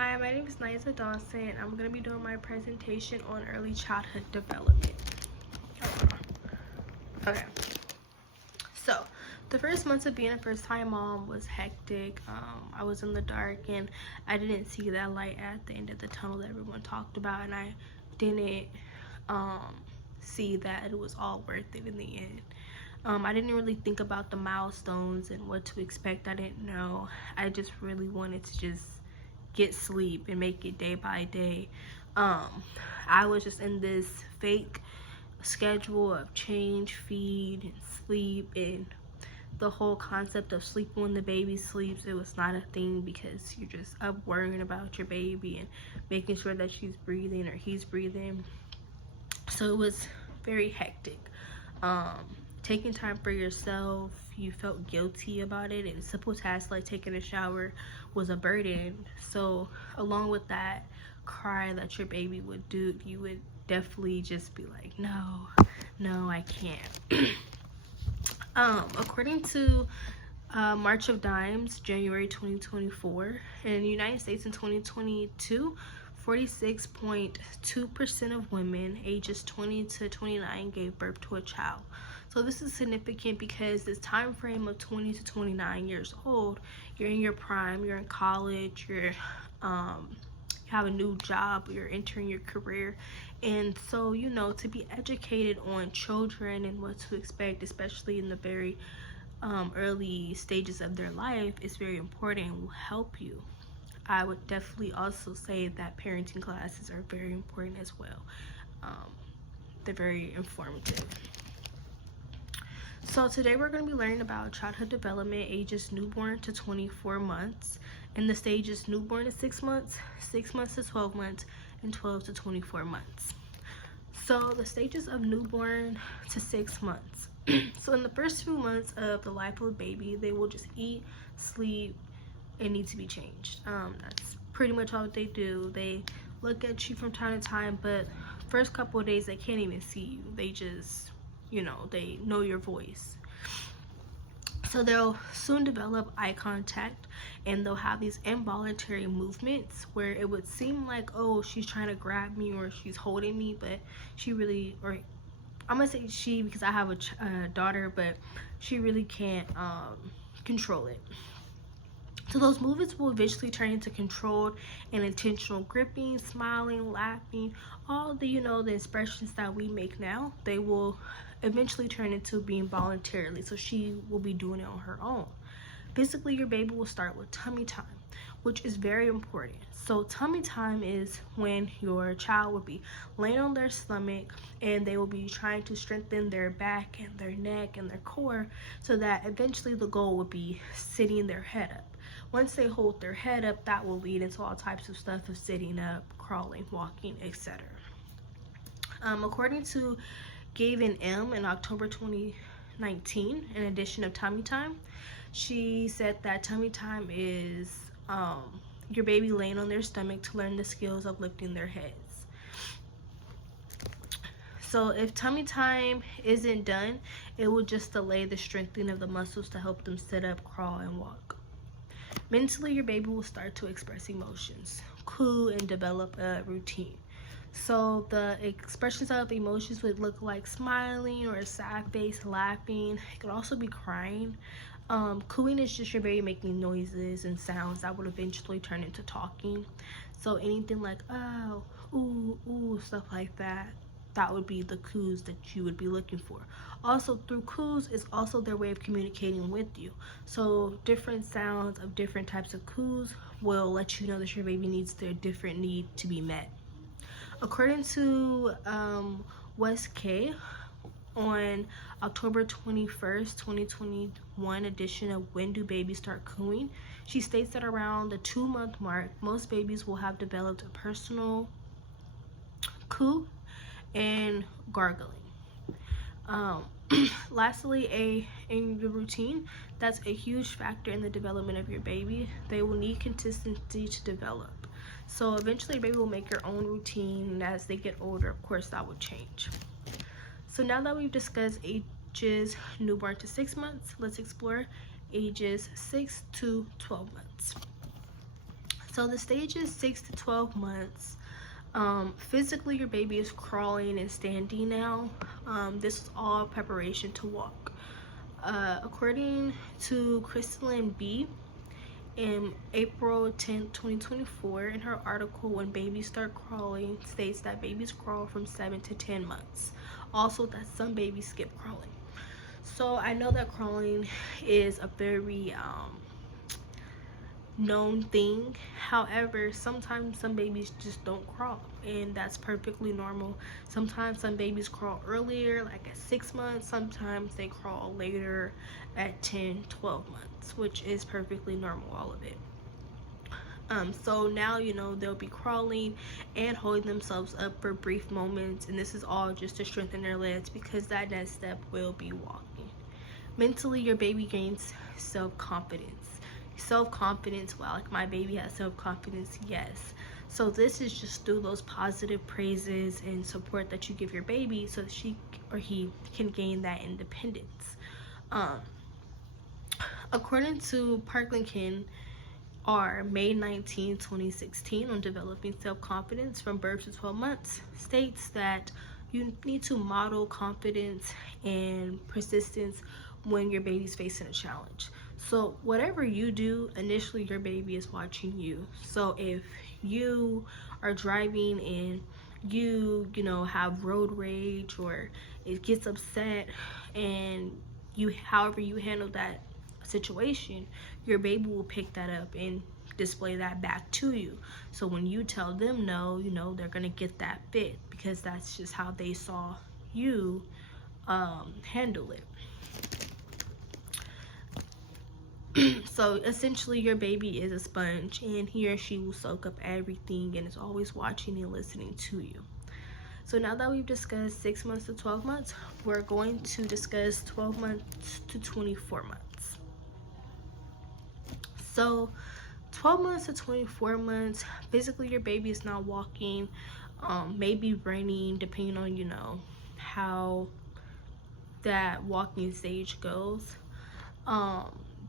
Hi, my name is Nysa Dawson. I'm going to be doing my presentation on early childhood development. Okay, so the first months of being a first-time mom was hectic. I was in the dark and I didn't see that light at the end of the tunnel that everyone talked about, and I didn't see that it was all worth it in the end. I didn't really think about the milestones and what to expect. I didn't know. I just really wanted to just get sleep and make it day by day. I was just in this fake schedule of change, feed, and sleep, and the whole concept of sleeping when the baby sleeps, it was not a thing because you're just up worrying about your baby and making sure that she's breathing or he's breathing. So it was very hectic. Taking time for yourself, you felt guilty about it, and simple tasks like taking a shower was a burden. So along with that cry that your baby would do, you would definitely just be like, no, I can't. According to March of Dimes, January 2024, in the United States in 2022, 46.2% of women ages 20 to 29 gave birth to a child. So this is significant because this time frame of 20 to 29 years old, you're in your prime, you're in college, you have a new job, you're entering your career, and so to be educated on children and what to expect, especially in the very early stages of their life, is very important and will help you. I would definitely also say that parenting classes are very important as well. They're very informative. So today we're going to be learning about childhood development, ages newborn to 24 months, and the stages newborn to 6 months, 6 months to 12 months, and 12 to 24 months. So the stages of newborn to 6 months. So in the first few months of the life of a baby, they will just eat, sleep, and need to be changed. That's pretty much all they do. They look at you from time to time, but first couple of days they can't even see you. They just, they know your voice. So they'll soon develop eye contact, and they'll have these involuntary movements where it would seem like, oh, she's trying to grab me or she's holding me, but she really, or I'm gonna say she because I have a daughter, but she really can't control it. So those movements will eventually turn into controlled and intentional gripping, smiling, laughing, all the the expressions that we make now. They will eventually turn into being voluntarily, so she will be doing it on her own. Basically, your baby will start with tummy time, which is very important. So tummy time is when your child will be laying on their stomach and they will be trying to strengthen their back and their neck and their core, so that eventually the goal would be sitting their head up. Once they hold their head up, that will lead into all types of stuff of sitting up, crawling, walking, etc. According to Gavin M. in October 2019, in addition of tummy time, she said that tummy time is your baby laying on their stomach to learn the skills of lifting their heads. So if tummy time isn't done, it will just delay the strengthening of the muscles to help them sit up, crawl, and walk. Mentally, your baby will start to express emotions, coo, and develop a routine. So the expressions of emotions would look like smiling or a sad face, laughing. It could also be crying. Cooing is just your baby making noises and sounds that would eventually turn into talking. So anything like oh, ooh, ooh, stuff like that, that would be the coos that you would be looking for. Also, through coos is also their way of communicating with you. So different sounds of different types of coos will let you know that your baby needs their different need to be met. According to West K, on October 21st, 2021 edition of When Do Babies Start Cooing, she states that around the 2-month mark, most babies will have developed a personal coo and gargling. Lastly, in the routine, that's a huge factor in the development of your baby. They will need consistency to develop. So eventually your baby will make your own routine, and as they get older, of course, that will change. So now that we've discussed ages newborn to 6 months, let's explore ages 6 to 12 months. So the stage is 6 to 12 months. Physically, your baby is crawling and standing now. This is all preparation to walk. According to Crystalline B, in April 10th, 2024, in her article, When Babies Start Crawling, states that babies crawl from 7 to 10 months. Also, that some babies skip crawling. So I know that crawling is a very known thing. However, sometimes some babies just don't crawl, and that's perfectly normal. Sometimes some babies crawl earlier, like at 6 months. Sometimes they crawl later at 10, 12 months, which is perfectly normal, all of it. So now, you know, they'll be crawling and holding themselves up for brief moments, and this is all just to strengthen their legs, because that next step will be walking. Mentally, your baby gains self-confidence. Self-confidence, wow, like my baby has self-confidence, yes. So this is just through those positive praises and support that you give your baby, so that she or he can gain that independence. According to Parkland R, May 19, 2016, on developing self-confidence from birth to 12 months, states that you need to model confidence and persistence when your baby's facing a challenge. So whatever you do, initially your baby is watching you. So if you are driving and you know, have road rage, or it gets upset, and however you handle that situation, your baby will pick that up and display that back to you. So when you tell them no, you know, they're gonna get that fit, because that's just how they saw you handle it. So essentially, your baby is a sponge, and he or she will soak up everything and is always watching and listening to you. So now that we've discussed 6 months to 12 months, we're going to discuss 12 months to 24 months. So 12 months to 24 months, basically your baby is not walking, maybe running, depending on, you know, how that walking stage goes.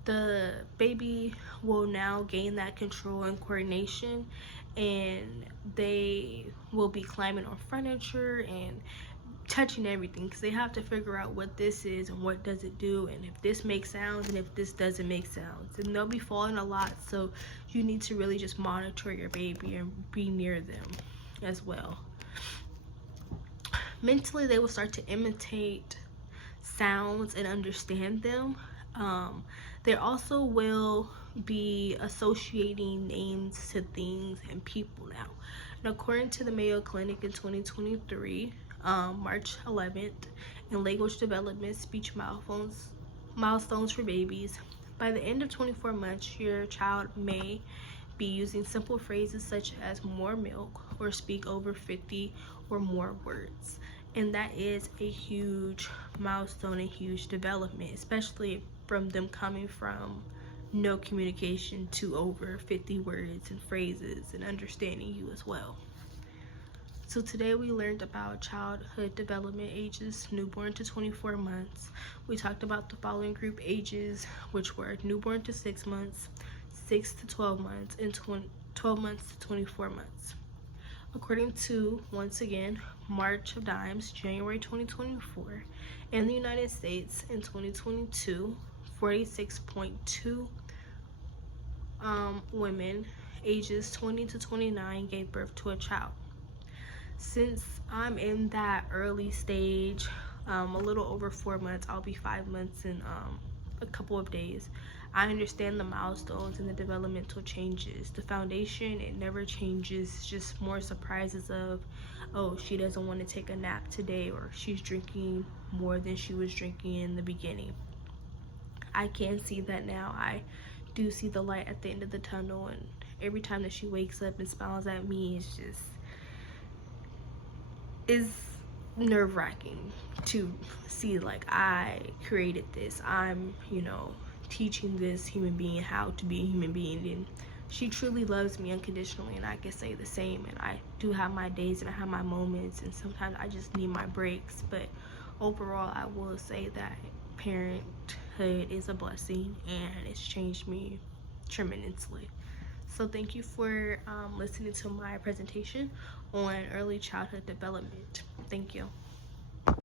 The baby will now gain that control and coordination, and they will be climbing on furniture and touching everything, because they have to figure out what this is and what does it do, and if this makes sounds and if this doesn't make sounds. And they'll be falling a lot, so you need to really just monitor your baby and be near them as well. Mentally, they will start to imitate sounds and understand them. They also will be associating names to things and people now. And according to the Mayo Clinic in 2023, March 11th, in language development speech milestones for babies, by the end of 24 months, your child may be using simple phrases such as more milk, or speak over 50 or more words. And that is a huge milestone and huge development, especially from them coming from no communication to over 50 words and phrases and understanding you as well. So today we learned about childhood development ages, newborn to 24 months. We talked about the following group ages, which were newborn to 6 months, 6 to 12 months, and 12 months to 24 months. According to, once again, March of Dimes, January 2024, in the United States in 2022, 46.2 women ages 20 to 29 gave birth to a child. Since I'm in that early stage, a little over 4 months, I'll be 5 months in a couple of days, I understand the milestones and the developmental changes. The foundation, it never changes. It's just more surprises of, oh, she doesn't want to take a nap today, or she's drinking more than she was drinking in the beginning. I can see that now. I do see the light at the end of the tunnel, and every time that she wakes up and smiles at me, it's nerve-wracking to see, like, I created this. I'm, you know, teaching this human being how to be a human being, and she truly loves me unconditionally, and I can say the same. And I do have my days and I have my moments, and sometimes I just need my breaks, but overall I will say that parenthood is a blessing, and it's changed me tremendously. So thank you for listening to my presentation on early childhood development. Thank you.